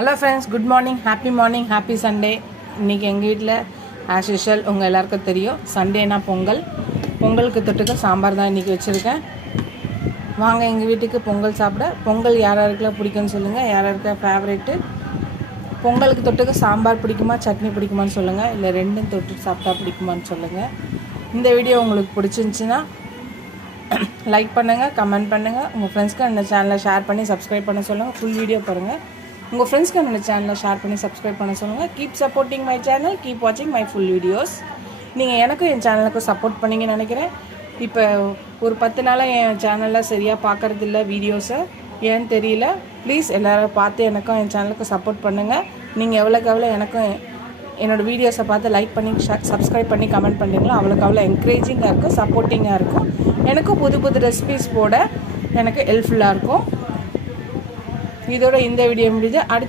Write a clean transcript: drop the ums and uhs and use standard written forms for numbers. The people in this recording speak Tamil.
Hello friends, good morning, happy Sunday. இன்றைக்கி எங்கள் வீட்டில் ஆஸ் யூஷுவல் உங்கள் எல்லாருக்கும் தெரியும், சண்டேனா பொங்கலுக்கு தொட்டுக்க சாம்பார் தான் இன்றைக்கி வச்சுருக்கேன். வாங்க எங்கள் வீட்டுக்கு பொங்கல் சாப்பிட. பொங்கல் யாராருக்கெல்லாம் பிடிக்கும்னு சொல்லுங்கள், யாராருக்கா ஃபேவரெட்டு. பொங்கலுக்கு தொட்டுக்க சாம்பார் பிடிக்குமா, சட்னி பிடிக்குமான்னு சொல்லுங்கள், இல்லை ரெண்டும் தொட்டு சாப்பிட்டா பிடிக்குமான்னு சொல்லுங்கள். இந்த வீடியோ உங்களுக்கு பிடிச்சிருந்துச்சின்னா லைக் பண்ணுங்கள், கமெண்ட் பண்ணுங்கள். உங்கள் ஃப்ரெண்ட்ஸ்க்கு அந்த சேனலை ஷேர் பண்ணி சப்ஸ்கிரைப் பண்ண சொல்லுங்கள். ஃபுல் வீடியோ பாருங்கள். உங்கள் ஃப்ரெண்ட்ஸ்க்கு என்னோடய சேனலை ஷேர் பண்ணி சப்ஸ்கிரைப் பண்ண சொல்லுங்கள். Keep supporting my channel, keep வாட்சிங் மை ஃபுல் வீடியோஸ். நீங்கள் எனக்கும் என் சேனலுக்கும் சப்போர்ட் பண்ணிங்கன்னு நினைக்கிறேன். இப்போ ஒரு 10 நாளாக என் சேனலில் சரியாக பார்க்குறதில்ல வீடியோஸை, ஏன்னு தெரியல. ப்ளீஸ் எல்லோரும் பார்த்து எனக்கும் என் சேனலுக்கும் சப்போர்ட் பண்ணுங்கள். நீங்கள் எவ்வளோக்கு எவ்வளோ எனக்கும் என்னோடய வீடியோஸை பார்த்து லைக் பண்ணி சப்ஸ்கிரைப் பண்ணி கமெண்ட் பண்ணிங்களோ அவ்வளோக்கு அவ்வளோ என்கரேஜிங்காக இருக்கும், சப்போர்ட்டிங்காக இருக்கும். எனக்கும் புது புது ரெசிபீஸ் போட எனக்கு ஹெல்ப்ஃபுல்லாக இருக்கும். இதோட இந்த வீடியோ முடிஞ்சு அடுத்த